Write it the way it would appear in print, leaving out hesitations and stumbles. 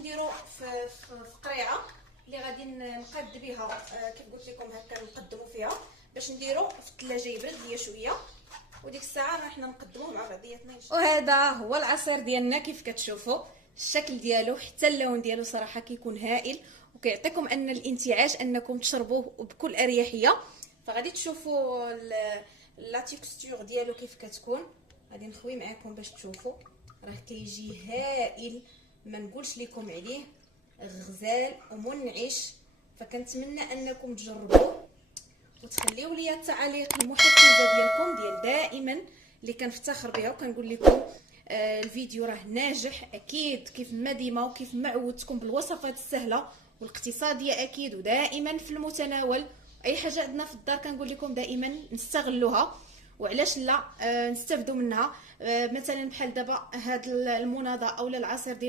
نديرو في قريعه اللي غادي نقاد بها، كيف قلت لكم هكا نقدموا فيها باش نديرو في الثلاجه يبرد ليا شويه، وديك الساعه راه حنا نقدموه مع بعضياتنا. وهذا هو العصير ديالنا كيف كتشوفوا الشكل ديالو حتى اللون ديالو صراحه كيكون هائل، وكيعطيكم ان الانتعاش انكم تشربوه بكل اريحيه. فغادي تشوفوا لا تيكستور ديالو كيف كتكون، غادي نخوي معكم باش تشوفوا، راه كيجي هائل ما نقولش لكم عليه، غزال ومنعش. فكنتمنى انكم تجربوه وتخليوا لي التعاليق المحفزه ديالكم ديال دائما اللي كنفتخر بها، وكنقول لكم الفيديو راه ناجح اكيد كيف ما ديما وكيف ما عودتكم بالوصفات السهله والاقتصاديه اكيد ودائما في المتناول. اي حاجه عندنا في الدار كنقول لكم دائما نستغلوها، وعلاش لا نستافدوا منها. مثلا بحال دابا هاد المناضه اولا العصير ديال